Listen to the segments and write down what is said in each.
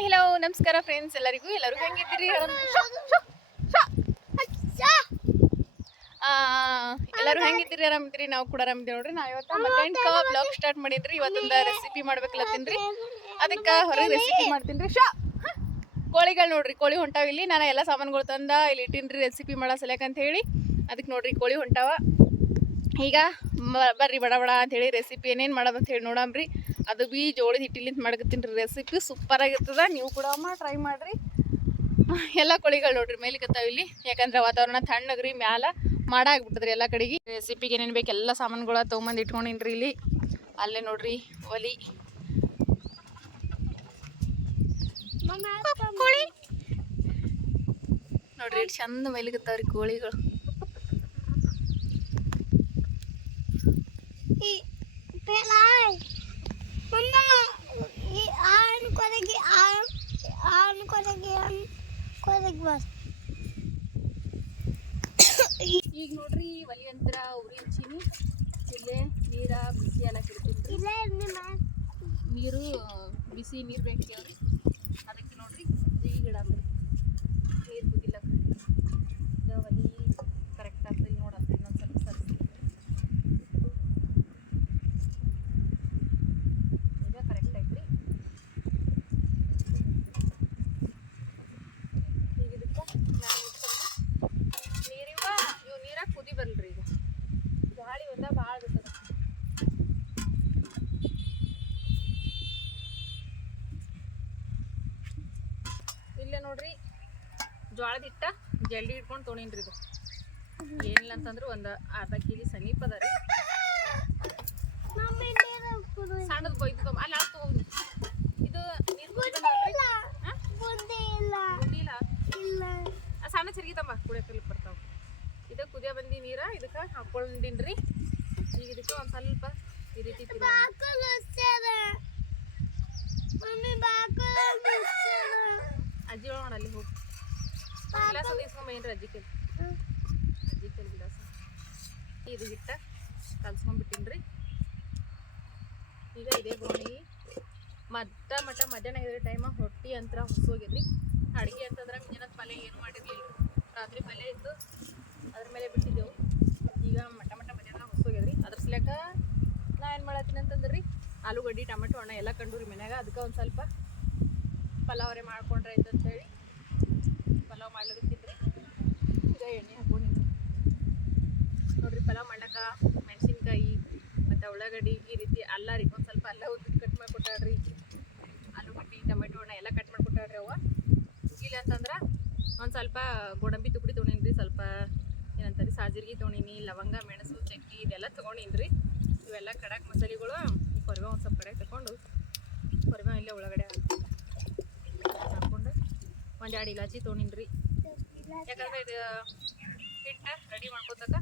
Hi hello ನಮಸ್ಕಾರ friends ಎಲ್ಲರಿಗೂ? ಎಲ್ಲರೂ ಹೆಂಗಿದ್ದೀರಿ? ಎಲ್ಲರೂ ಹೆಂಗಿದ್ದೀರಿ? ಆರಾಮಿದ್ರಿ ನಾವು ಕೂಡ ಆರಾಮಿದ್ದೀವಿ ನೋಡ್ರಿ. ನಾವು ಇವತ್ತು ಮಧ್ಯಾಹ್ನಕ್ಕ ಬ್ಲಾಗ್ ಸ್ಟಾರ್ಟ್ ಮಾಡಿದ್ರಿ. ಇವತ್ತೊಂದು ರೆಸಿಪಿ ಮಾಡ್ಬೇಕಲ್ಲತ್ತೀನ್ರಿ ಅದಕ್ಕೆ ಹೊರಗೆ ರೆಸಿಪಿ ಮಾಡ್ತೀನಿ ರೀ ಶಾ. ಕೋಳಿಗಳು ನೋಡ್ರಿ ಕೋಳಿ ಹೊಂಟಾವ ಇಲ್ಲಿ. ನಾನು ಎಲ್ಲ ಸಾಮಾನುಗಳು ತಂದ ಇಲ್ಲಿ ಇಟ್ಟಿನ್ರಿ ರೆಸಿಪಿ ಮಾಡೋ ಸಲಕ್ಕ ಅಂತ ಹೇಳಿ. ಅದಕ್ಕೆ ನೋಡ್ರಿ ಕೋಳಿ ಹೊಂಟಾವ. ಈಗ ಬರ್ರಿ ಬಡ ಬಡ ಅಂತ ಹೇಳಿ ರೆಸಿಪಿ ಏನೇನು ಮಾಡೋದು ಅಂತ ಹೇಳಿ ನೋಡಮ್ರಿ. ಅದು ಬಿ ಜೋಳದ ಹಿಟ್ಟಿಲಿಂದ ಮಾಡ್ಕತ್ತೀನಿ ರೆಸಿಪಿ ಸೂಪರ್ ಆಗಿರ್ತದ. ನೀವು ಕೂಡ ಅಮ್ಮ ಟ್ರೈ ಮಾಡ್ರಿ. ಎಲ್ಲ ಕೋಳಿಗಳು ನೋಡ್ರಿ ಮೇಲಿಕತ್ತಾವ ಇಲ್ಲಿ. ಯಾಕಂದ್ರೆ ವಾತಾವರಣ ತಣ್ಣಗ್ರಿ, ಮ್ಯಾಲ ಮಾಡ ಆಗ್ಬಿಟ್ಟದ್ರಿ ಎಲ್ಲ ಕಡೆಗೆ. ರೆಸಿಪಿಗೆ ಏನೇನು ಬೇಕು ಎಲ್ಲ ಸಾಮಾನುಗಳ ತೊಗೊಂಬಂದು ಇಟ್ಕೊಂಡಿನ್ರಿ ಇಲ್ಲಿ. ಅಲ್ಲೇ ನೋಡ್ರಿ ಒಲಿ. ಕೋಳಿ. ನೋಡ್ರಿ ಚಂದ ಮೇಲಿಕತ್ತಾವ್ರಿ ಕೋಳಿಗಳು. ಈಗ ನೋಡ್ರಿ ಒಲಿ ಅಂತರ ಉರಿ ಹಚ್ಚಿನಿ ಇಲ್ಲೇ ನೀರ ಬಿಸಿ ಎಲ್ಲ ಕೆಡ್ತೀನಿ ನೀರು ಬಿಸಿ ನೀರು ಬೇಕಿದೇವ್ರಿ ಅದಕ್ಕೆ ನೋಡ್ರಿ ಈ ಗಿಡ ಅಂದ್ರಿ ನೀರು ಕುದಿಲ್ಲ ಈಗ ಒಲಿ ಕರೆಕ್ಟ್ ಆಗ್ತದೆ ನೋಡತ್ತೆ ಇನ್ನೊಂದು ಸ್ವಲ್ಪ ಸರ್ಸಿ ಈಗ ಕರೆಕ್ಟ್ ಐತ್ರಿ ಈಗ ಇದಕ್ಕೆ ಮ್ಯಾಲೆ ಇಟ್ಕೊಂಡು ನೀರಿವ ಇವು ನೀರಾಗ ಕುದಿ ಬರಲ್ರಿ ಈಗ ಗಾಳಿ ಒಂದ ಭಾಳ ಬಿಟ್ಟದ ಇಲ್ಲೇ ನೋಡ್ರಿ ಜೋಳದ ಹಿಟ್ಟ ಜಲ್ದಿ ಇಟ್ಕೊಂಡು ತೊಗೊಂಡ್ರಿ ಇದು. ಏನಿಲ್ಲ ಅಂತಂದ್ರೆ ಒಂದು ಅರ್ಧ ಕೆ ಜಿ ಸಮೀಪ ಅದ ರೀ. ಸಣ್ಣದು ಕೊಯ್ದು ಅಲ್ಲ ಅದು ತಗೊಂಡು ಇದು ಸಣ್ಣ ಚರ್ಗಿ ತಮ್ಮ ಕುಡಿಯೋಕೆಲ್ಲ ಬರ್ತಾವ. ಇದು ಕುದಿಯ ಬಂದಿ ನೀರ ಇದಕ್ಕೆ ಹಾಕೊಂಡಿನ್ರಿ ಈಗ ಇದಕ್ಕೆ ಒಂದು ಸ್ವಲ್ಪ ಈ ರೀತಿ ಅಜ್ಜಿ ಒಳಗೋಣ ಅಲ್ಲಿ ಅಜ್ಜಿ ಕೈಲಿ ಅಜ್ಜಿ ಕೈಲಿ ಗ್ಲಾಸ್. ಇದು ಹಿಟ್ಟ ಕಲ್ಸ್ಕೊಂಡ್ಬಿಟ್ಟಿನ್ರಿ. ಈಗ ಇದೇ ಗೋಣಿ. ಮಟ್ಟ ಮಟ್ಟ ಮಧ್ಯಾಹ್ನ ಇದ್ರ ಟೈಮ ಹೊಟ್ಟಿ ಅಂತ ಹೋಗಿದ್ರಿ ಅಡುಗೆ ಅಂತಂದ್ರೆ ಮುಂಜಾನೆ ಪಲ್ಯ ಏನು ಮಾಡಿರಲಿಲ್ಲ. ರಾತ್ರಿ ಪಲ್ಯ ಇತ್ತು. ಅದ್ರ ಮೇಲೆ ಬಿಟ್ಟಿದ್ದೆವು. ಈಗ ಮಟ ಮಟ ಮಧ್ಯಾಹ್ನ ಹೊಸೋಗ್ಯದ್ರಿ ಅದ್ರ ಸಲಕ ನಾ ಏನು ಮಾಡತ್ತೀನಿ ಅಂತಂದ್ರಿ, ಆಲೂಗಡ್ಡಿ, ಟೊಮೆಟೊ ಹಣ್ಣ ಎಲ್ಲ ಕಂಡು ರೀ ಮನ್ಯಾಗ. ಅದಕ್ಕೆ ಒಂದು ಸ್ವಲ್ಪ ಪಲಾವರೆ ಮಾಡ್ಕೊಂಡ್ರೆ ಆಯ್ತು ಅಂತೇಳಿ ಪಲಾವ್ ಮಾಡ್ಲಿಕತ್ತೀನಿ ಈಗ ಎಣ್ಣೆ ಹಾಕೊಂಡಿನಿ ನೋಡ್ರಿ ಪಲಾವ್ ಮಾಡಕ ಮೆಣಸಿನ್ಕಾಯಿ ಮತ್ತು ಉಳ್ಳಾಗಡ್ಡಿ ಈ ರೀತಿ ಅಲ್ಲ ರೀ. ಒಂದು ಸ್ವಲ್ಪ ಅಲ್ಲ ಉದ್ದು ಕಟ್ ಮಾಡಿ ಕೊಟ್ಟಾಡ್ರಿ ಆಲೂಗಡ್ಡಿ ಟೊಮೆಟೊ ಹಣ್ಣ ಎಲ್ಲ ಕಟ್ ಮಾಡಿ ಕೊಟ್ಟಾಡ್ರಿ ಅವ ಇಲ್ಲ ಅಂತಂದ್ರೆ ಒಂದು ಸ್ವಲ್ಪ ಗೋಡಂಬಿ ತುಕಡಿ ತೊಗೊಂಡಿನಿ ಸ್ವಲ್ಪ ಏನಂತಾರೆ, ಸಾಜಿರ್ಗಿ ತೊಗೊಂಡಿನಿ, ಲವಂಗ, ಮೆಣಸು, ಚಕ್ಕಿ ಇದೆಲ್ಲ ತೊಗೊಂಡಿನಿ ರೀ ಇವೆಲ್ಲ ಕಡಕ್ ಮಸಾಲೆಗಳು ಕೊರಿವೆ ಒಂದು ಸ್ವಲ್ಪ ಕಡೆ ತಗೊಂಡು ಕೊರವೆ ಇಲ್ಲೇ ಒಳಗಡೆ ಹಾಕ್ಕೊಂಡು ಒಂದು ಎರಡು ಇಲಾಚಿ ತೊಗೊಂಡಿನಿ ಯಾಕಂದ್ರೆ ಇದು ಹಿಟ್ಟ ರೆಡಿ ಮಾಡ್ಕೋತಕ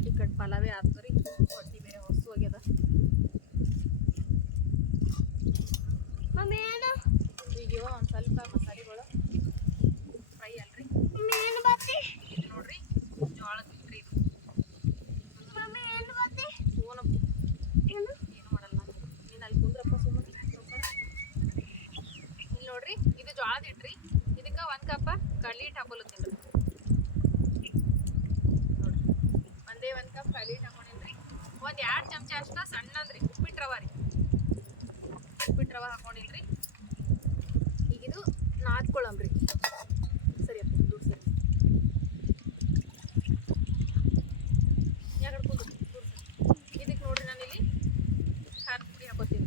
ಈ ಕಡೆ ಪಲಾವೇ ರೀ ಹೊಟ್ಟಿ ಬೇರೆ ಹೊಸು ಆಗ್ಯದ ಈಗ ಒಂದು ಸ್ವಲ್ಪ ಮಸಾಲೆಗಳು ಫ್ರೈ ಅಲ್ರಿ ಇದು ನೋಡ್ರಿ ಜೋಳದ ಹಿಟ್ರಿ ಇದು ಸೋನ ಏನು ಮಾಡಲ್ಲ ನೀನು ಅಲ್ಲಿ ಕುಂದ್ರಪ್ಪ ಸುಮ್ಮನೆ ಇಲ್ಲಿ ಜೋಳದ ಹಿಟ್ರಿ ಇದಕ್ಕೆ ಒಂದು ಕಪ್ಪ ಕಡ್ಲಿ ಹಿಟ್ಟು ಹಾಕೊಲತ್ತೀನಿ ನೋಡ್ರಿ. ಒಂದೇ ಒಂದು ಕಪ್ ಹಿಟ್ಟು ಹಾಕೊಂಡಿನ್ರಿ ಒಂದು ಎರಡು ಚಮಚ ಅಷ್ಟ ಸಣ್ಣದ್ರಿ ಉಪ್ಪಿಟ್ಟು ರವ ರೀ. ಉಪ್ಪಿಟ್ಟು ರವ ಹಾಕೊಂಡಿನ್ರಿ ಈಗ ಇದು ನಾದ್ಕೊಳಮ್ರಿ ಸರಿ ಅಪ್ಪ ದುಡ್ಡು ಸರಿ ಯಾಕಡೆ ಕೂತು ದುಡ್ಡು ಸರಿ ಇದಕ್ಕೆ ನೋಡ್ರಿ ನಾನು ಇಲ್ಲಿ ಖಾರದ ಪುಡಿ ಹಾಕೋತೀನಿ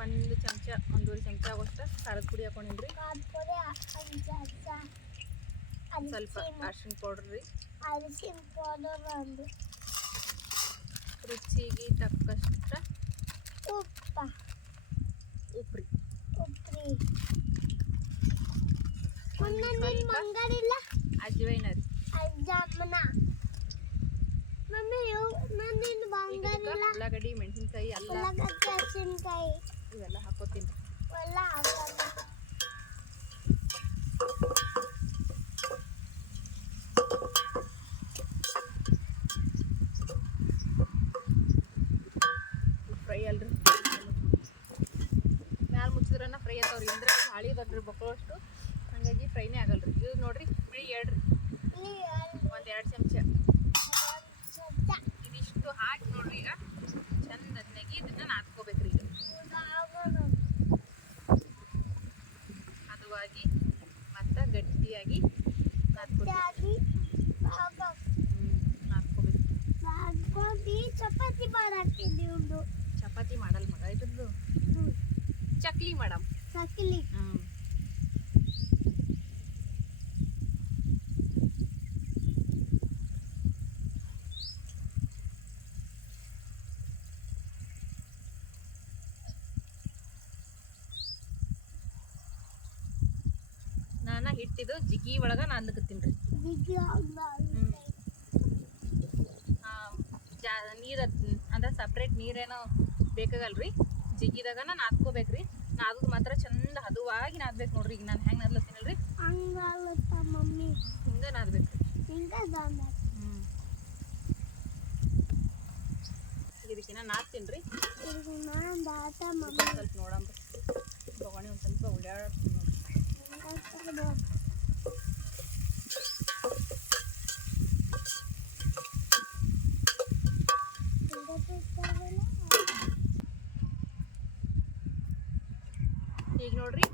ಒಂದು ಚಮಚ ಒಂದೂವರೆ ಚಮಚ ಆಗೋಷ್ಟು ಖಾರದ ಪುಡಿ ಹಾಕೊಂಡಿನ್ರಿ ಸ್ವಲ್ಪ ಅರ್ಶಿನ ಪೌಡ್ರ್ ರೀ ರುಚಿಗೆ ತಕ್ಕಷ್ಟ ಉಪ್ಪು ರೀ ಮಂಗಾರಿಲ್ಲ ಅಜ್ವೈನ ರೀ ಅಜ್ಜಮ್ಮನ ಮಮ್ಮಿ ನಾನು ಈಗ ಇದಕ್ಕೆ ಬಂಗಾರಿಲ್ಲ ಉಳ್ಳಾಗಡ್ಡಿ ಮೆಣಸಿನ್ಕಾಯಿ ಎಲ್ಲ ಉಳ್ಳಾಗಡ್ಡಿ ಹಸಿನಕಾಯಿ ಇವೆಲ್ಲ ಹಾಕೋತೀನಿ ಎಲ್ಲ ಹಾಕಲ್ಲ ದೊಡ್ಡ ಬಕ್ಕಳಷ್ಟು ಹಾಗಾಗಿ ಫ್ರೈನೇ ಆಗಲ್ರಿ ಇದು ನೋಡ್ರಿ ಬಿಳಿ ಎರಡ್ರಿ ಒಂದು ಎರಡು ಚಮಚ ಇದಿಷ್ಟು ಹಾಕಿ ನೋಡ್ರಿ ಈಗ ಚಂದನಾಗಿ ಇದನ್ನ ನಾದ್ಕೋಬೇಕ್ರಿ ಈಗ ಹದವಾಗಿ ಮತ್ತು ಗಟ್ಟಿಯಾಗಿ ನಾದ್ಕೋಬೇಕು ಹ್ಞೂ ನಾದ್ಕೋಬೇಕು ಚಪಾತಿ ಮಾಡಾಕ್ತಿದ್ವಿ ಒಂದು ಚಪಾತಿ ಮಾಡಲ್ ಚಕ್ಲಿ ಮೇಡಮ್. ಚಕ್ಲಿ. ನಾನು ಹಿಟ್ಟಿದು ಜಿಗಿ ಒಳಗೆ ನಾದ್ಲಕತ್ತೀನಿ ರೀ. ಬಿಗಿ ಜಾ ನೀರು ಅಂದ್ರೆ ಸಪ್ರೇಟ್ ನೀರೇನೋ ಬೇಕಾಗಲ್ರಿ? ಜಿಗಿದಾಗನ ನಾದ್ಕೋಬೇಕ್ರಿ. ನಾದದು ಮಾತ್ರ ಚಂದ ಹದವಾಗಿ ನಾದ್ಬೇಕು ನೋಡ್ರಿ. ಈಗ ನಾನು ಹೆಂಗೆ ನಾದ್ಲತ್ತೀನಲ್ರಿ ಹಂಗಾಗುತ್ತ ಮಮ್ಮಿ. ಹಿಂಗೆ ನಾದ್ಬೇಕು. ಹ್ಞೂ ಇದಕ್ಕಿನ್ನ ನಾದ್ತೀನಿ ರೀ ನಾನು ಸ್ವಲ್ಪ ನೋಡಂಬ್ರಿ. ತಗೊಂಡು ಒಂದು ಸ್ವಲ್ಪ ಓಡಾಡ್ತೀನಿ ನೋಡ್ರಿ ಈಗ ನೋಡ್ರಿ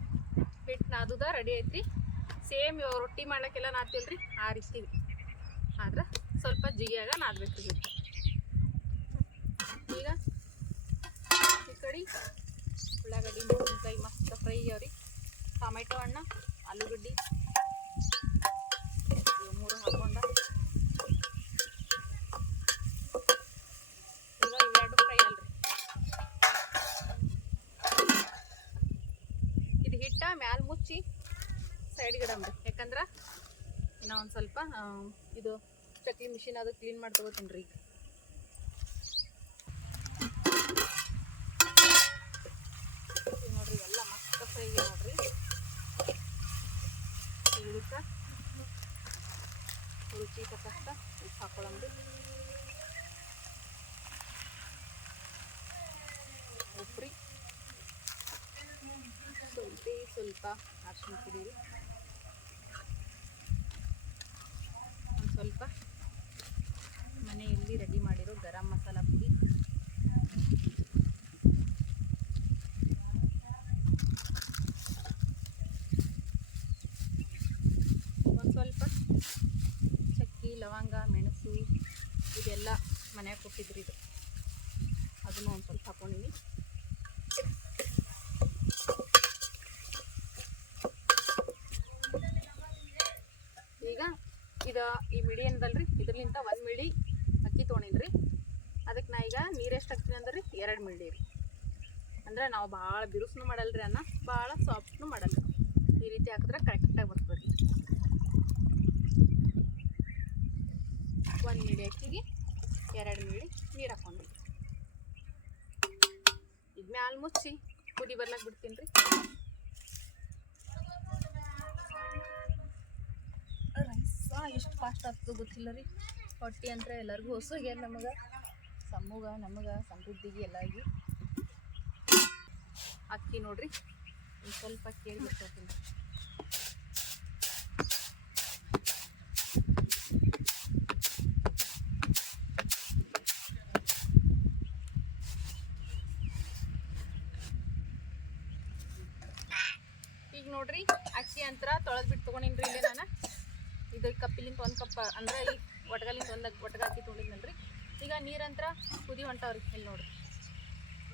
ಹಿಟ್ಟು ನಾದುದ ರೆಡಿ ಐತ್ರಿ. ಸೇಮ್ ರೊಟ್ಟಿ ಮಾಡ್ಲಿಕ್ಕೆಲ್ಲ ನಾದ್ತಿಲ್ರಿ, ಆ ರೀತಿ ಆದ್ರೆ ಸ್ವಲ್ಪ ಜಿಗಿಯಾಗ ನಾದ್ಬೇಕು ಈಗ. ಈ ಕಡೆ ಉಳ್ಳಾಗಡ್ಡಿ ಮೆಣಸಿನ್ಕಾಯಿ ಮಸ್ತ್ ಫ್ರೈ ಅವ್ರಿ. ಟೊಮೆಟೊ ಹಣ್ಣ ಆಲೂಗಡ್ಡಿ. ಮೂರು ಹಾಕೊಂಡ ಈಗ ಇವೆರಡು ಫ್ರೈ ಅಲ್ರಿ ಇದು ಹಿಟ್ಟ ಮ್ಯಾಲ ಮುಚ್ಚಿ ಸೈಡ್ಗೆ ಇಡಮ್ರಿ ಯಾಕಂದ್ರೆ ಇನ್ನೂ ಒಂದು ಸ್ವಲ್ಪ ಆ, ಇದು ಚಕ್ಲಿ ಮಿಷಿನ್ ಅದು ಕ್ಲೀನ್ ಮಾಡಿ ತಗೋತೀನಿ ರೀ. ನೋಡ್ರಿ ಎಲ್ಲ ಮಸ್ತ್ ಫ್ರೈ ನೋಡ್ರಿ. ರುಚಿ ತಕ್ಕಷ್ಟ ಉಪ್ಪು ಹಾಕೊಳ್ಳಂಬ್ರಿ ಸ್ವಲ್ಪ ಸ್ವಲ್ಪ ಅರ್ಶಿನ ರೀ ಒಂದು ಸ್ವಲ್ಪ ಮನೆಯಲ್ಲಿ ರೆಡಿ ಮಾಡಿರೋ ಗರಂ ಮಸಾಲ ಪುಡಿ ಒಂದು ಸ್ವಲ್ಪ ಚಕ್ಕಿ ಲವಂಗ, ಮೆಣಸು, ಇದೆಲ್ಲ ಮನ್ಯಾಗ ಕೊಟ್ಟಿದ್ರಿ ಇದು. ಅದನ್ನು ಒಂದು ಸ್ವಲ್ಪ ಹಾಕೊಂಡಿನಿ. ಈಗ ಇದು ಈ ಮಿಡಿ ಏನದಲ್ರಿ? ಇದ್ರಲಿಂತ ಒಂದು ಮಿಡಿ ಅಕ್ಕಿ ತೊಗೊಂಡಿನ್ರಿ. ಅದಕ್ಕೆ ನಾ ಈಗ ನೀರು ಎಷ್ಟು ಹಾಕ್ತೀನಿ ಅಂದ್ರೆ? ರೀ ಎರಡು ಮಿಡಿ ರೀ. ಅಂದ್ರೆ ನಾವು ಭಾಳ ಬಿರುಸ್ನು ಮಾಡಲ್ರಿ ಅನ್ನ, ಭಾಳ ಸಾಫ್ಟ್ನು ಮಾಡಲ್ಲ ಈ ರೀತಿ ಹಾಕಿದ್ರೆ ಕರೆಕ್ಟಾಗಿ ಬರ್ತದೆ ಅಕ್ಕಿಗೆ ಎರಡು ಮಿಳಿ ನೀರು ಹಾಕೊಂಡು ಇದು ಮ್ಯಾಲ ಮುಚ್ಚಿ ಕುದಿ ಬರ್ಲಾಕ್ ಬಿಡ್ತೀನಿ ರೀ. ಎಷ್ಟು ಫಾಸ್ಟ್ ಆಗ್ತದೆ ಗೊತ್ತಿಲ್ಲ ರೀ. ಹೊಟ್ಟಿ ಅಂದ್ರೆ ಎಲ್ಲರಿಗೂ ಹೊಸಗೆ ನಮಗೆ. ಸಮೂಗ ನಮಗೆ, ಸಮೃದ್ಧಿಗೆ ಎಲ್ಲಾಗಿ ಅಕ್ಕಿ ನೋಡ್ರಿ ಸ್ವಲ್ಪ ಕೇಳಿ ಬಿಡ್ತೀನಿ ಕುದಿ ಹೊಂಟಾವ್ರಿ ಇಲ್ಲಿ ನೋಡ್ರಿ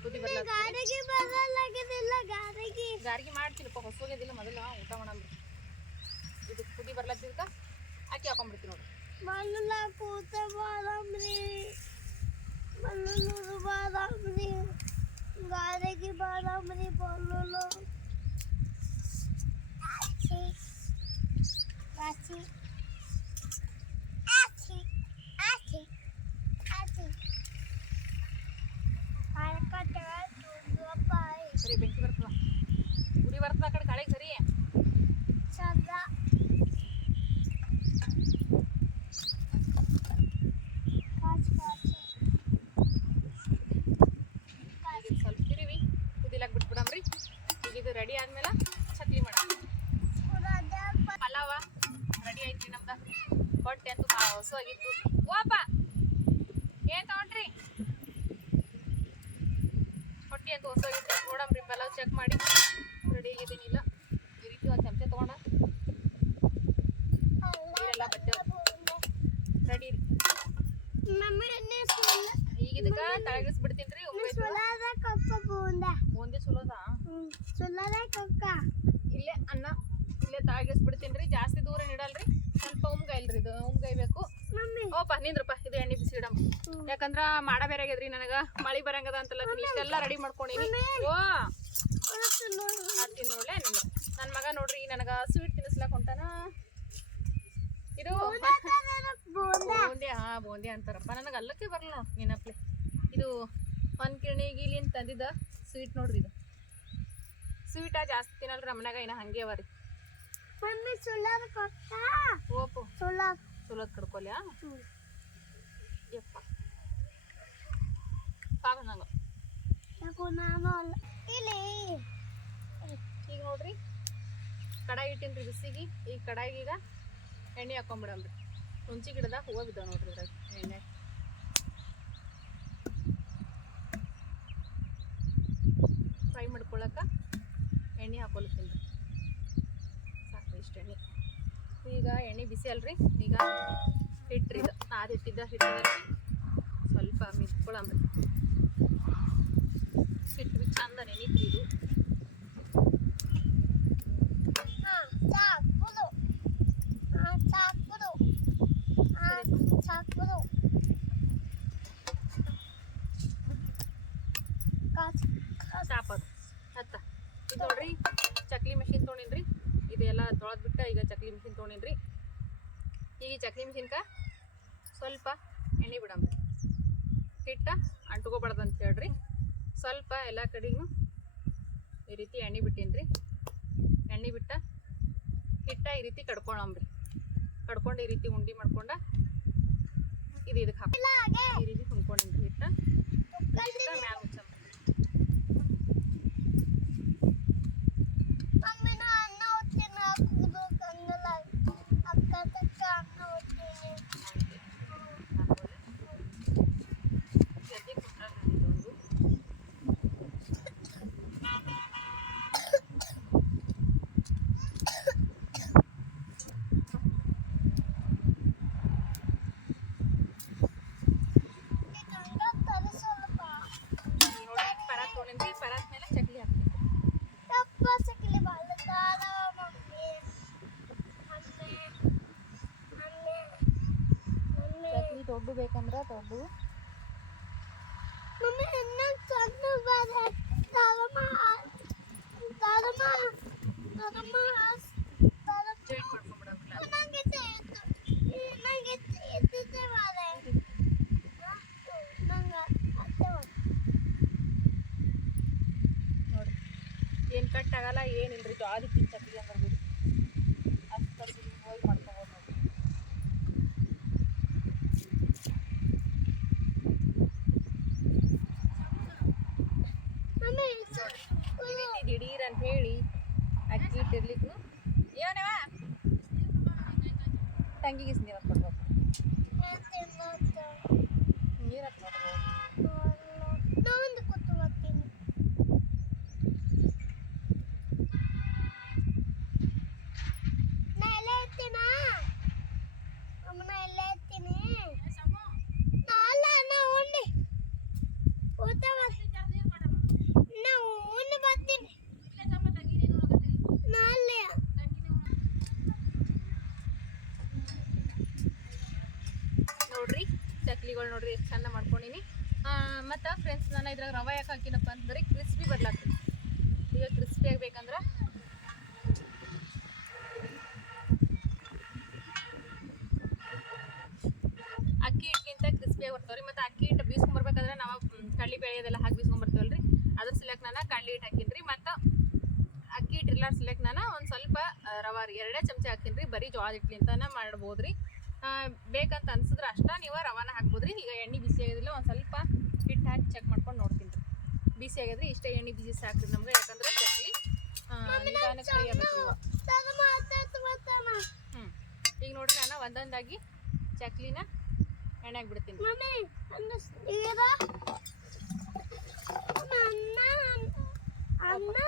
ಕುದಿ ಬರ್ಲಾಗ್ತದೆ ಗಾಡಿಗೆ ಬರಲಾಗಿದಿಲ್ಲ ಗಾಡಿಗೆ ಗಾರಿಗೆ ಮಾಡ್ತೀನಪ್ಪ ಹೊಸೋಗ್ಯದಿಲ್ಲ ಮೊದಲು ಊಟ ಮಾಡಂಬ್ರಿ ಇದು ಕುದಿ ಬರ್ಲತ್ತಿದ್ಕ ಅಕ್ಕಿ ಹಾಕೊಂಡ್ಬಿಡ್ತೀನಿ ನೋಡ್ರಿ ಮಣ್ಣಲ್ಲ ಕೂತ ಬಾರಮ್ರಿ ಮಣ್ಣು ಬಾರಮ್ರಿ ಗಾಡಿಗೆ ಬಾರಮ್ರಿ ಬಲ್ಲಲು ಆಚಿ ಆಚಿ ಉರಿ ಬರ್ತದ ಆ ಕಡೆ ಗಾಳಿಗೆ ಸರಿ ಚಂದ ಕಾಚ್ ಕಾಚ್ ಈಗ ಇದು ಸ್ವಲ್ಪ ತಿರುವಿ ಕುದಿಲಾಕ್ ಬಿಟ್ಬಿಡಮ್ರಿ ಈಗ ಇದು ರೆಡಿ ಆದ್ಮೇಲೆ ಚಕ್ಲಿ ಮಾಡಮ್ ರೆಡಿ ಐತ್ರಿ ನಮ್ದ ಹೊಟ್ಟೆ ಅಂತೂ ಭಾಳ ಹೊಸವಾಗಿತ್ತು ಓಪ ಏನ್ ತಗೊಂಡ್ರಿ ಹೊಟ್ಟೆ ಅಂತೂ ಹೊಸವಾಗಿತ್ತು ನೋಡಮ್ರಿ ಪಲಾವ್ ಚೆಕ್ ಮಾಡಿ ರೆಡಿ ಆಗಿದ್ದೀನಿಲ್ಲ ಈ ರೀತಿ ಒಂದು ಚಮಚ ತಗೊಂಡ ನೀರೆಲ್ಲ ಬರ್ತೇವೆ ರೆಡಿ ರೀ ಮಮ್ಮಿ ಎಣ್ಣೆ ಸುಳ್ಳ ಈಗ ಇದಕ್ಕೆ ತಳಗಿಸ್ಬಿಡ್ತೀನಿ ರೀ ಒಮ್ಮೆ ಸುಳ್ಳದ ಕಪ್ಪ ಬೂಂದ ಒಂದೇ ಚಲೋದಾ ಸುಳ್ಳದ ಕಕ್ಕ ಇಲ್ಲೇ ಅನ್ನ ಇಲ್ಲೇ ತಾಗಿಸ್ಬಿಡ್ತೀನಿ ರೀ ಜಾಸ್ತಿ ದೂರ ಇಡಲ್ರಿ. ಸ್ವಲ್ಪ ಉಮ್ಗಾಯಿಲ್ರಿ ಇದು ಉಮ್ಗಾಯ್ಬೇಕು ಮಮ್ಮಿ. ಓಪ ನಿಂದ್ರಪ್ಪ ಇದು ಎಣ್ಣೆ ಬಿಸಿ ಇಡಮ್ ಯಾಕಂದ್ರ ಮಾಡ ಬೇರೆ ಆಗ್ಯದ್ರಿ ನನಗ ಮಳಿ ಬರಂಗದ ಅಂತಲ್ಲ ಇಷ್ಟೆಲ್ಲ ರೆಡಿ ಮಾಡ್ಕೊಂಡಿನಿ. ಓ. ಆತೀನಿ ನೋಡ್ಲೆ ನಿಂದ್ರ. ನನ್ನ ಮಗ ನೋಡ್ರಿ ನನಗ ಸ್ವೀಟ್ ತಿನ್ನಿಸ್ಲಾಕ್ ಹೊಂಟಾನ. ಇದು ಬೂಂದಿ ಹಾ ಬೂಂದಿ ಅಂತಾರಪ್ಪ. ನನಗೆ ಅಲ್ಲಕ್ಕೆ ಬರಲ್ಲ ನೋಡ್ ನೆನಪ್ಲೆ ಇದು ಒಂದ್ ಕಿರಣಿ ಗೀಲಿ ಅಂತ ತಂದಿದ್ದ ಸ್ವೀಟ್ ನೋಡ್ರಿ ಇದು. ಸ್ವೀಟ ಜಾಸ್ತಿ ತಿನ್ನಲ್ರಿ ನಮ್ಮನಾಗ ಇನ್ನ ಹಂಗೆ ಅವ ರೀ. ಮಮ್ಮಿ ಸುಳ್ಳದ ಕಕ್ಕ ಓಪು ಸುಳ್ಳ ಚಲೋದ್ ಕಡ್ಕೊಲ್ಯಾ ಯಪ್ಪ. ಸಾಕು ನಂಗೆ. ಯಾಕೋ ನಾನು ಅಲ್ಲ. ಇಲ್ಲಿ. ಈಗ ನೋಡ್ರಿ ಕಡಾಯಿ ಇಟ್ಟಿನ್ರಿ ಬಿಸಿಗೆ. ಈ ಕಡಾಯಿಗೆ ಈಗ ಎಣ್ಣೆ ಹಾಕೊಂಬಿಡಮ್ರಿ ಹುಂಚಿ ಗಿಡದಾಗ ಹೂವು ಬಿದ್ದಾವ ನೋಡ್ರಿ ಇದ್ರಾಗ ಎಣ್ಣೆ. ಫ್ರೈ ಮಾಡ್ಕೊಳಕ. ಹಾಕೊಳತ್ತೀನಿ ಸಾಕು ಇಷ್ಟು. ಎಣ್ಣೆ ಈಗ ಎಣ್ಣೆ ಬಿಸಿ ಅಲ್ರಿ? ಈಗ ಹಿಟ್ರಿ ಇದು ನಾದಿಟ್ಟಿದ್ದ ಹಿಟ್ಟಿದ ಸ್ವಲ್ಪ ಮಿತ್ಕೊಳಮ್ರಿ ಹಿಟ್ಟು ಚಂದ ನೆನಿತ್ರಿ ಇದು ಹಾ ಚಾಕ್ಬಿಡು ಹಾ ಚಾಕ್ಬಿಡು ಹಾ ಚಾಕ್ಬಿಡು ಕಾಚ್ ಚಾಪದು ಹತ್ತ ಇದು ನೋಡ್ರಿ ಚಕ್ಲಿ ಮೆಷಿನ್ ತೊಗೊಂಡಿನ್ರಿ ಇದೆಲ್ಲ ತೊಳೆದ್ ಬಿಟ್ಟ ಈಗ ಚಕ್ಲಿ ಮೆಷಿನ್ ತೊಗೊಂಡಿನ್ರಿ ಚಕ್ಲಿ ಸ್ವಲ್ಪ ಎಣ್ಣೆ ಬಿಡಮ್ರಿ ಹಿಟ್ಟ ಅಂಟ್ಕೋಬಾರ್ದು ಅಂತ ಹೇಳ್ರಿ. ಸ್ವಲ್ಪ ಎಲ್ಲ ಕಡೆಗೂ ಈ ರೀತಿ ಎಣ್ಣೆ ಬಿಟ್ಟಿನ್ರಿ. ಎಣ್ಣೆ ಬಿಟ್ಟ ಹಿಟ್ಟ ಈ ರೀತಿ ಕಡ್ಕೊಳಂಬ್ರಿ ಕಡ್ಕೊಂಡು ಈ ರೀತಿ ಉಂಡಿ ಮಾಡ್ಕೊಂಡ ಇದು ಇದಕ್ಕೆ ಹಾಕಿ ಈ ರೀತಿ ತುಂಬ್ಕೊಂಡಿನ್ರಿ ಹಿಟ್ಟ. ಮ್ಯಾಲ ಮುಚ್ಚಮ್ರಿ ಮಮ್ಮಿ ನಾ ಅನ್ನ ಹೊತ್ತೀನಿ ಹಾಕುದು ಕಂಗಲ ಅಕ್ಕ ತಕ್ಕ ಅನ್ನ ಹೊತ್ತೀನಿ ಈ ಕಂಗ ತರಿ ಸ್ವಲ್ಪ ಯಪ್ಪ ಸಿಕ್ಲಿ ಬಾಳ ದಾಲ ಮಮ್ಮಿ ಅಮ್ಮೆ ಅಮ್ಮೆ ಅಮ್ಮೆ ದೊಡ್ಡ ಬೇಕಂದ್ರ ದೊಡ್ಡ ಮಮ್ಮಿ ಇನ್ನೊಂದು ಸಣ್ಣ ಬಾರೆ ದಾರಮ್ಮ ದಾರಮ್ಮ ದಾರಮ್ಮ ದಾರಮ್ಮ ಜಾಯಿಂಟ್ ಮಾಡ್ಕೊಂಡ್ಬಿಡೋದಿಲ್ಲ ನಂಗೆ ಇತ್ತು ನಂಗೆ ಇದ್ದಿದ್ದೆ ಬಾರೆ ನಂಗೆ ಅತ್ತೆ ನೋಡ್ರಿ ಏನು ಕಟ್ ಆಗಲ್ಲ ಏನಿಲ್ರಿ ಹಿಟ್ಟಿನ ಚಕ್ಲಿ ಅಂದ್ರೆ ಬಿಡಿ ಅಷ್ಟು ಹೋಗಿ ಮಾಡ್ಕೊಬೋದು ನೋಡ್ರಿ ಮಮ್ಮಿ ಈ ರೀತಿ ದಿಢೀರ್ ಅಂತ ಹೇಳಿ ಅಕ್ಕಿ ಇಟ್ಟಿರ್ಲಿಕ್ಕೂ ಏನವ ತಂಗಿಗೆ ನೀರು ಕೊಡ್ಬೇಕು ನೀರು ಹಾಕ್ಬೇಕು ನಾವೊಂದು ಕೂತು ಬರ್ತೀನಿ ನಾ ಎಲ್ಲ ಇರ್ತೀನಾ ಅಮ್ಮ ನಾ ಎಲ್ಲ ಇರ್ತೀನಿ ನಾ ಅಲ್ಲ ನಾ ಉಂಡಿ ಊಟ ಮಾಡ್- ನಾ ಉಂಡು ಬರ್ತೀನಿ ನಾ ಅಲ್ಲೇ ನೋಡ್ರಿ ಚಕ್ಲಿಗಳು ನೋಡ್ರಿ ಎಷ್ಟು ಚಂದ ಮಾಡ್ಕೊಂಡಿನಿ ಮತ್ತು ಫ್ರೆಂಡ್ಸ್ ನಾನು ಇದ್ರಾಗ ರವೆ ಯಾಕೆ ಹಾಕಿನಪ್ಪ ಅಂತಂದ್ರೆ ಕ್ರಿಸ್ಪಿ ಬರ್ಲಾಗ್ತದೆ ಈಗ ಕ್ರಿಸ್ಪಿ ಆಗ್ಬೇಕಂದ್ರೆ ಅಕ್ಕಿ ಹಿಟ್ಟಿಗಿಂತ ಕ್ರಿಸ್ಪಿಯಾಗಿ ಬರ್ತಾವ್ರಿ. ಮತ್ತು ಅಕ್ಕಿ ಹಿಟ್ಟು ಬೀಸ್ಕೊಂಬರ್ಬೇಕಾದ್ರೆ ನಾವು ಕಳ್ಳಿ ಬೇಳೆ ಅದೆಲ್ಲ ಹಾಕಿ ಬೀಸ್ಕೊಂಬರ್ತೀವಲ್ರಿ. ಅದ್ರ ಸಲಕ್ ನಾನು ಕಳ್ಳಿ ಹಿಟ್ಟು ಹಾಕಿನ್ರಿ. ಮತ್ತು ಅಕ್ಕಿ ಹಿಟ್ಟು ಇರ್ಲಾರ ನಾನು ಒಂದು ಸ್ವಲ್ಪ ರವೆ ಎರಡೇ ಚಮಚ ಹಾಕಿನ್ರಿ. ಬರೀ ಜೋಳದ ಹಿಟ್ಲಿಂತಾನ ಮಾಡ್ಬೋದ್ರಿ. ಬೇಕಂತ ಅನ್ಸಿದ್ರೆ ಅಷ್ಟ ನೀವು ರವಾನ ಹಾಕ್ಬೋದ್ರಿ. ಈಗ ಎಣ್ಣೆ ಬಿಸಿ ಆಗಿದಿಲ್ಲ ಒಂದು ಸ್ವಲ್ಪ ಹಿಟ್ಟು ಹಾಕಿ ಚೆಕ್ ಮಾಡ್ಕೊಂಡು ನೋಡ್ತೀನಿ ರೀ ಬಿಸಿ ಆಗಿದ್ರೆ ಇಷ್ಟೇ ಎಣ್ಣೆ ಬೀಜ ಸಾಕ್ರಿ ನಮ್ಗೆ ಯಾಕಂದ್ರೆ ಚಕ್ಲಿ ನಿಧಾನಕ್ಕೆ ಬರ್ತಾನ ಹ್ಞೂ ಈಗ ನೋಡ್ರಿ ನಾನು ಒಂದೊಂದಾಗಿ ಚಕ್ಲಿನ ಎಣ್ಣೆ ಬಿಡ್ತೀನಿ ಅಂದ್ರೆ ಈಗ ಅನ್ನ ಅನ್ನ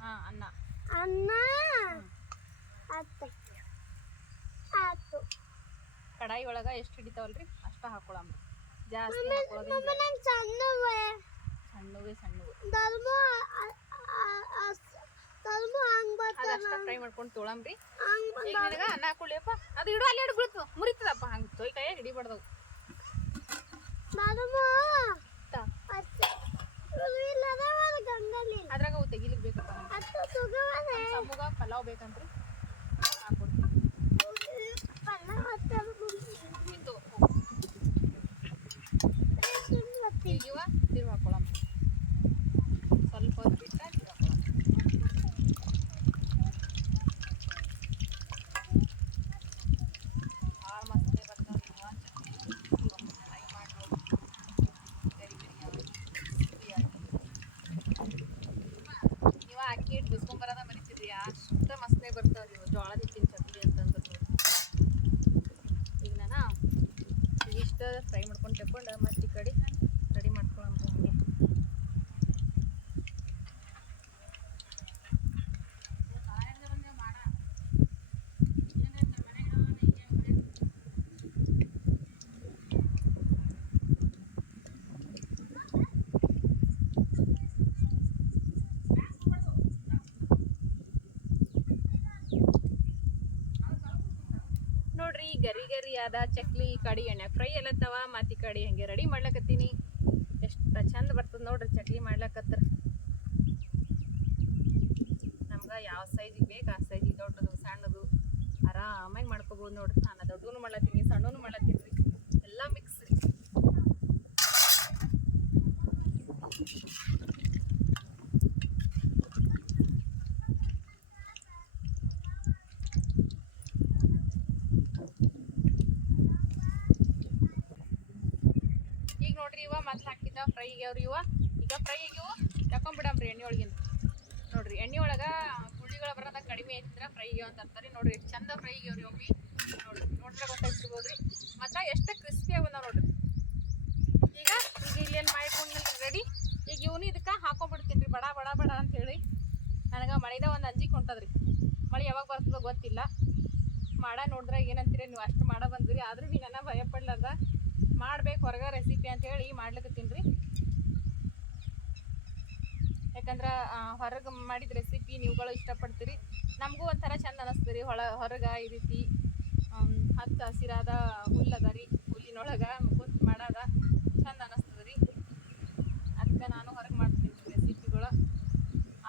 ಹಾಂ ಅನ್ನ. ಕಡಾಯಿ ಒಳಗೆ ಎಷ್ಟು ಹಿಡಿತಾವಲ್ರಿ ಅಷ್ಟ ಹಾಕೊಳಮ್ಮ. ಜಾಸ್ತಿ ಮಮ್ಮಿ ನಂಗೆ ಸಣ್ಣವೆ. ಅದಷ್ಟ ಫ್ರೈ ಮಾಡ್ಕೊಂಡು ತೊಳಂಬ್ರಿ. ಈಗ ನಿನಗ ಅನ್ನ ಹಾಕೊಳ್ಳಿಯಪ್ಪ. ಅದು ಇಡು ಅಲ್ಲಿ ಬೀಳ್ತು ಮುರಿತದಪ್ಪ. ಹಂಗೆ ತೊಯ್ ಕೈಯಾಗ ಹಿಡಿಬಾರ್ದವು ಅದ್ರಾಗ ಅವು ತೆಗಿಲಿಕ್ಕೆ ಬೇಕಪ್ಪ ಸಮ್ಮಗ ಪಲಾವ್ ಬೇಕಂತ್ರಿ. ಹಾಕೊಡ್ತೀನಿ ಇವ ತಿರು ಹಾಕೊಳಮ್ಮ ಸ್ವಲ್ಪ ಹೊತ್ತು ಬಿಟ್ಟ ತಿರು ಹಾಕೊಳಮ್ಮ ಭಾಳ ಮಸ್ತ್ ಬರ್ತಾವ ಇವ ಚಟ್ನಿ ಟ್ರೈ ಮಾಡಿ ನೋಡಿ ಗರಿ ಗರಿ ಇವ ಅಕ್ಕಿ ಹಿಟ್ಟು ಬಿಸ್ಕೊಂಬರದ ಮರಿತಿದ್ರಿ ಅಷ್ಟ ಮಸ್ತ್ನೇ ಬರ್ತಾವ್ರಿ ಇವು ಜೋಳದ ಹಿಟ್ಟಿನ ಚಟ್ನಿ ಅಂತಂದ್ರೆ ಈಗ ನಾನು ಇಷ್ಟ ಫ್ರೈ ಮಾಡ್ಕೊಂಡು ತಕೊಂಡು ಮತ್ತೆ ಈ ಕಡೆ ರೆಡಿ ಮಾಡ್ಕೊಳ್ಳೋಣ ಹಂಗೆ ಆದ ಚಕ್ಲಿ ಈ ಕಡಿ, ಎಣ್ಣೆ ಫ್ರೈ ಎಲ್ಲತ್ತವ, ಮತ್ತು ಈ ಕಡೆ ಹಂಗೆ ರೆಡಿ ಮಾಡ್ಲಕತ್ತೀನಿ. ಎಷ್ಟು ಚಂದ ಬರ್ತದೆ ನೋಡ್ರಿ ಚಕ್ಲಿ ಮಾಡ್ಲಕತ್ರ. ನಮ್ಗೆ ಯಾವ ಸೈಜಿಗೆ ಬೇಕು ಆ ಸೈಜಿಗೆ ದೊಡ್ಡದು, ಸಣ್ಣದು. ಆರಾಮಾಗಿ ಮಾಡ್ಕೋಬೋದು ನೋಡ್ರಿ. ನಾನು ದೊಡ್ಡನು ಮಾಡ್ಲತ್ತೀನಿ, ಸಣ್ಣನು ಮಾಡ್ಲತ್ತೀನಿ ರೀ ಎಲ್ಲ ಮಿಕ್ಸ್ ರೀ ಈಗ ನೋಡ್ರಿ ಇವ ಮತ್ತೆ ಹಾಕಿದ್ದ ಫ್ರೈ ಆಗ್ಯಾವ್ರಿ ಇವ ಈಗ ಫ್ರೈ ಆಗ್ಯಾವ ತಕೊಂಬಿಡಮ್ರಿ ಎಣ್ಣೆ ಒಳಗಿಂದ ನೋಡ್ರಿ ಎಣ್ಣೆ ಒಳಗ ಹುಳಿಗಳ ಬರೋದ ಕಡಿಮೆ ಐತಿದ್ರ ಫ್ರೈ ಆಗ್ಯಾವ ಅಂತ ಅಂತಾರೆ. ನೋಡ್ರಿ, ಎಷ್ಟು ಚಂದ ಫ್ರೈ ಅವ್ರಿ ಒಮ್ಮೆ ನೋಡ್ರಿ ನೋಡ್ರೆ ಗೊತ್ತಾಗ್ತಿರ್ಬೋದ್ರಿ. ಮತ್ತು ಎಷ್ಟು ಕ್ರಿಸ್ಪಿ ಅವನ ನೋಡ್ರಿ. ಈಗ ಈಗ ಇಲ್ಲೇನು ಮಾಡಿಕೊಂಡ್ಮೇಲೆ ರೆಡಿ ಈಗ ಇವನು ಇದಕ್ಕೆ ಹಾಕೊಂಡ್ಬಿಡ್ತೀನಿ ರೀ. ಬಡ ಬಡ ಬಡ ಅಂತ ಹೇಳಿ. ನನಗೆ ಮಳೆದ ಒಂದು ಅಂಜಿಕೆ ಹೊಂಟದ್ರಿ ಮಳೆ ಯಾವಾಗ ಬರ್ತದೋ ಗೊತ್ತಿಲ್ಲ. ಮಾಡ, ನೋಡಿದ್ರೆ ಏನಂತೀರಿ? ನೀವು ಅಷ್ಟು ಮಾಡ ಬಂದ್ರಿ. ಆದ್ರೂ ಭೀ ನನ್ನ ಭಯ ಮಾಡ್ಬೇಕು ಹೊರಗೆ ರೆಸಿಪಿ ಅಂತ ಹೇಳಿ ಮಾಡ್ಲಿಕತ್ತೀನಿ ರೀ. ಯಾಕಂದ್ರೆ ಹೊರಗೆ ಮಾಡಿದ ರೆಸಿಪಿ ನೀವುಗಳು ಇಷ್ಟಪಡ್ತೀರಿ. ನಮಗೂ ಒಂಥರ ಚಂದ ಅನಿಸ್ತದೆ ರೀ ಹೊಳ, ಹೊರಗೆ ಈ ರೀತಿ ಹತ್ತು ಹಸಿರಾದ ಹುಲ್ಲದ ರೀ, ಹುಲ್ಲಿನೊಳಗೆ ಕುಂತು ಮಾಡದ ಚಂದ ಅನಿಸ್ತದೆ ರೀ. ಅದಕ್ಕೆ ನಾನು ಹೊರಗೆ ಮಾಡ್ತೀನಿ ರೆಸಿಪಿಗಳು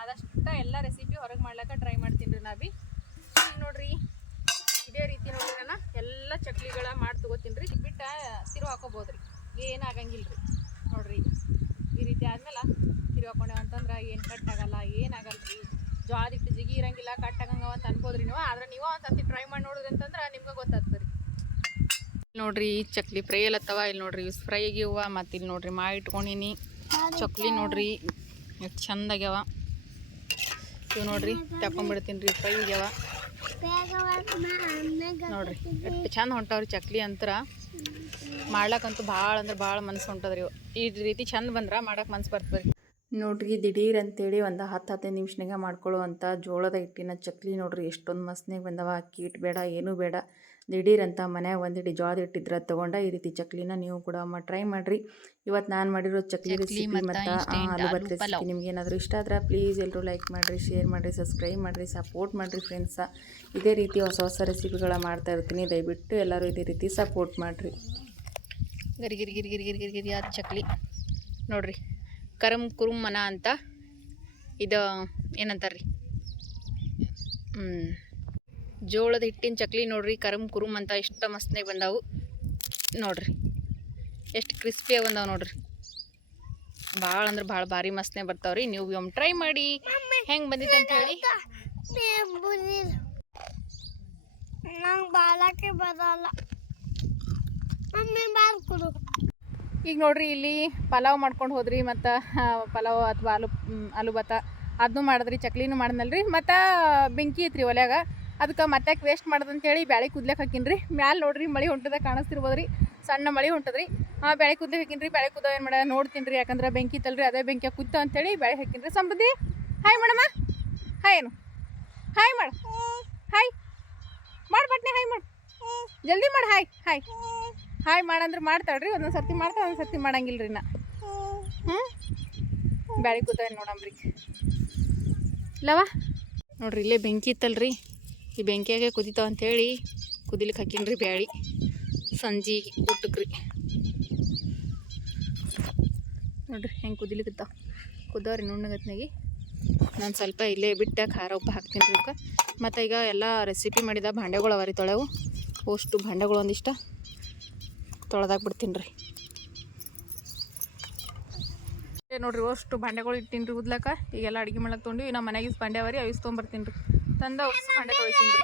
ಆದಷ್ಟು ಎಲ್ಲ ರೆಸಿಪಿ ಹೊರಗೆ ಮಾಡ್ಲಿಕ್ಕೆ ಟ್ರೈ ಮಾಡ್ತೀನಿ ರೀ ನಾ ಬಿ ನೋಡಿರಿ, ಇದೇ ರೀತಿ ನೋಡ್ರಿ ನಾನು ಎಲ್ಲ ಚಕ್ಲಿಗಳ ಮಾಡಿ ತಗೋತೀನಿ ರೀ. ಬಿಟ್ಟು ತಿರು ಹಾಕೋಬೋದು ರೀ ಏನು ಆಗಂಗಿಲ್ಲ ರೀ ನೋಡ್ರಿ ಈ ರೀತಿ ಆದ್ಮೇಲೆ ತಿರು ಹಾಕೊಂಡೇವ ಅಂತಂದ್ರೆ ಏನು ಕಟ್ಟಾಗಲ್ಲ ಆಗಲ್ಲ ಏನಾಗಲ್ಲ ರೀ ಜೋಳದ ಹಿಟ್ಟು ಜಿಗಿ ಇರಂಗಿಲ್ಲ ಕಟ್ ಆಗಂಗವ ಅಂತ ಅನ್ಬೋದ್ರಿ ನೀವು. ಆದ್ರೆ ನೀವು ಒಂದು ಸರ್ತಿ ಟ್ರೈ ಮಾಡಿ ನೋಡಿದ್ರಿ ಅಂತಂದ್ರೆ ನಿಮ್ಗೆ ಗೊತ್ತಾಗ್ತದೆ ರೀ ನೋಡ್ರಿ ಈ ಚಕ್ಲಿ ಫ್ರೈ ಎಲ್ಲತ್ತವ ಇಲ್ಲಿ ನೋಡ್ರಿ ಇವು ಫ್ರೈ ಆಗ್ಯವ ಮತ್ತೆ ಇಲ್ಲಿ ನೋಡ್ರಿ ಮಾ ಇಟ್ಕೊಂಡಿನಿ. ಚಕ್ಲಿ ನೋಡ್ರಿ ಎಷ್ಟು ಚಂದ ಆಗ್ಯಾವ. ಇವು ನೋಡ್ರಿ ತಕೊಂಡ್ಬಿಡ್ತೀನಿ ರೀ ಫ್ರೈ ಆಗ್ಯಾವ ನೋಡ್ರಿ ಎಷ್ಟು ಚಂದ ಹೊಂಟವ್ರಿ ಚಕ್ಲಿ ಅಂತರ. ಮಾಡ್ಲಕ್ಕಂತೂ ಭಾಳ ಅಂದ್ರೆ ಭಾಳ ಮನ್ಸು ಹೊಂಟದ್ರಿ ಇವು. ಈ ರೀತಿ ಚಂದ ಬಂದ್ರೆ ಮಾಡಕ್ಕೆ ಮನ್ಸು ಬರ್ತದೆ ನೋಡ್ರಿ ದಿಢೀರ್ ಅಂತೇಳಿ ಒಂದು ಹತ್ತು ಹದಿನೈದು ನಿಮಿಷನಾಗ ಮಾಡ್ಕೊಳ್ಳುವಂಥ ಜೋಳದ ಹಿಟ್ಟಿನ ಚಕ್ಲಿ ನೋಡ್ರಿ ಎಷ್ಟೊಂದು ಮಸ್ನಾಗ ಬಂದವ. ಅಕ್ಕಿ ಹಿಟ್ಟು ಬೇಡ ಏನೂ ಬೇಡ. ದಿಢೀರ್ ಅಂತ ಮನ್ಯಾಗ ಒಂದು ಹಿಡಿ ಜೋಳದ ಹಿಟ್ಟಿದ್ರೆ ತೊಗೊಂಡ ಈ ರೀತಿ ಚಕ್ಲಿನ ನೀವು ಕೂಡ ಟ್ರೈ ಮಾಡಿರಿ. ಇವತ್ತು ನಾನು ಮಾಡಿರೋ ಚಕ್ಲಿ ರೆಸಿಪಿ ಮತ್ತು ಆಲೂ ಬತ್ ರೆಸಿಪಿ ನಿಮ್ಗೆ ಏನಾದರೂ ಇಷ್ಟ ಆದ್ರೆ ಪ್ಲೀಸ್ ಎಲ್ಲರೂ ಲೈಕ್ ಮಾಡಿರಿ ಶೇರ್ ಮಾಡಿರಿ ಸಬ್ಸ್ಕ್ರೈಬ್ ಮಾಡಿರಿ ಸಪೋರ್ಟ್ ಮಾಡಿರಿ ಫ್ರೆಂಡ್ಸ ಇದೇ ರೀತಿ ಹೊಸ ಹೊಸ ರೆಸಿಪಿಗಳ ಮಾಡ್ತಾ ಇರ್ತೀನಿ. ದಯವಿಟ್ಟು ಎಲ್ಲರೂ ಇದೇ ರೀತಿ ಸಪೋರ್ಟ್ ಮಾಡಿರಿ. ಗರಿ ಗಿರಿ ಗಿರಿ ಗಿರಿ ಗಿರಿ ಗಿರಿ ಗಿರಿ ಚಕ್ಲಿ. ನೋಡ್ರಿ. ಕರಂ ಕುರುಂ ಮನ ಅಂತ ಇದು ಏನಂತಾರೆ ರೀ ಜೋಳದ ಹಿಟ್ಟಿನ ಚಕ್ಲಿ ನೋಡ್ರಿ ಕರಮ್ ಕುರುಮ್ ಅಂತ ಎಷ್ಟು ಮಸ್ತ್ನಾಗ ಬಂದಾವು ನೋಡ್ರಿ. ಎಷ್ಟು ಕ್ರಿಸ್ಪಿ ಬಂದಾವು ನೋಡ್ರಿ. ಭಾಳ ಅಂದ್ರೆ ಭಾಳ ಭಾರಿ ಮಸ್ತ್ನೇ ಬರ್ತಾವ್ರಿ. ನೀವು ಒಮ್ಮೆ ಟ್ರೈ ಮಾಡಿ ಹೆಂಗೆ ಬಂದಿತ್ತು ಅಂತ ಹೇಳಿ. ನಂಗೆ ಬಾಲಕ್ಕೆ ಬರಲ್ಲ. ಮಮ್ಮಿ ಬಾರ್ಕೊಡು ಈಗ ನೋಡ್ರಿ ಇಲ್ಲಿ ಪಲಾವ್ ಮಾಡ್ಕೊಂಡು ಹೋದ್ರಿ ಮತ್ತು ಪಲಾವ್ ಅಥವಾ ಆಲು ಆಲೂ ಭತ್ತ ಅದನ್ನೂ ಮಾಡಿದ್ರಿ, ಚಕ್ಲಿನೂ ಮಾಡಿದ್ನಲ್ರಿ. ಮತ್ತು ಬೆಂಕಿ ಐತ್ರಿ ಒಲೆಯಾಗ. ಅದಕ್ಕೆ ಮತ್ತೆ ವೇಸ್ಟ್ ಮಾಡೋದಂತೇಳಿ ಬ್ಯಾಳೆ ಕುದ್ಲಕ್ಕೆ ಹಾಕಿನ್ರಿ. ಮ್ಯಾಲೆ ನೋಡ್ರಿ ಮಳೆ ಹೊಂಟದ ಕಾಣಿಸ್ತಿರ್ಬೋದ್ರಿ. ಸಣ್ಣ ಮಳೆ ಹೊಂಟದ್ರಿ. ಆ, ಬ್ಯಾಳೆ ಕುದ್ದೆ ಹಾಕಿನ್ರಿ. ಬೆಳೆ ಕುದ ಏನು ಮಾಡ ನೋಡ್ತೀನಿ ರೀ ಯಾಕಂದ್ರೆ ಬೆಂಕಿ ತಲ್ರಿ, ಅದೇ ಬೆಂಕಿ ಕುದ್ದ ಅಂತೇಳಿ ಬೆಳೆ ಹಾಕಿನ್ರಿ. ಸಮೃದ್ಧಿ ಹಾಯ್ ಮಾಡಮ್ಮ ಹಾಯ್ ಏನು? ಹಾಯ್ ಮಾಡು. ಹಾಯ್ ಮಾಡಿ ಬಟ್ನೆ ಹಾಯ್ ಮಾಡು. ಜಲ್ದಿ ಮಾಡಿ ಹಾಯ್ ಹಾಯ್ ಹಾಯ್ ಮಾಡಂದ್ರೆ ಮಾಡ್ತಾಳ್ರಿ, ಒಂದೊಂದು ಸರ್ತಿ ಮಾಡ್ತಾಳೆ ಒಂದೊಂದು ಸರ್ತಿ ಮಾಡಂಗಿಲ್ಲ ರೀ ನಾ. ಹ್ಞೂ ಬ್ಯಾಳಿ ಕೂತ ನೋಡಂಬ್ರಿ. ಲವ? ನೋಡ್ರಿ, ಇಲ್ಲೇ ಬೆಂಕಿ ಇತ್ತಲ್ರಿ. ಈ ಬೆಂಕಿಯಾಗೆ ಕುದೀತಾವ ಅಂಥೇಳಿ ಕುದಿಲಿಕ್ಕೆ ಹಾಕಿನ್ರಿ ಬ್ಯಾಳಿ. ಸಂಜೆ ಊಟಕ್ಕೆ ರೀ ನೋಡ್ರಿ, ಹೆಂಗೆ ಕುದಿಲಿಕ್ಕತ್ತಾವ ಕುದವ್ರಿ ನುಣ್ಣಗತ್ನಾಗಿ. ನಾನು ಸ್ವಲ್ಪ ಇಲ್ಲೇ ಬಿಟ್ಟು ಖಾರ, ಉಪ್ಪು ಹಾಕ್ತೀನಿ ರೀ ಮತ್ತು ಈಗ ಎಲ್ಲ ರೆಸಿಪಿ ಮಾಡಿದ ಭಾಂಡೆಗಳು ಅವರಿ ತೊಳೆವು. ಅಷ್ಟು ಭಾಂಡೆಗಳು ಒಂದಿಷ್ಟ. ತೊಳೆದಾಕ್ ಬಿಡ್ತೀನಿ ರೀ ನೋಡ್ರಿ, ಅಷ್ಟು ಬಂಡೆಗಳು ಇಟ್ಟಿನಿ ರೀ ಉದ್ಲಕ್ಕ. ಈಗೆಲ್ಲ ಅಡುಗೆ ಮಾಡಕ್ಕೆ ತೊಗೊಂಡು ನಮ್ಮ ಮನೆಗೆ ಬಂಡೆ ಅವರಿ ಅವಿಸ್ ರೀ ತಂದ ಭಾಂಡೆ ತೊಳಿತೀನಿ ರೀ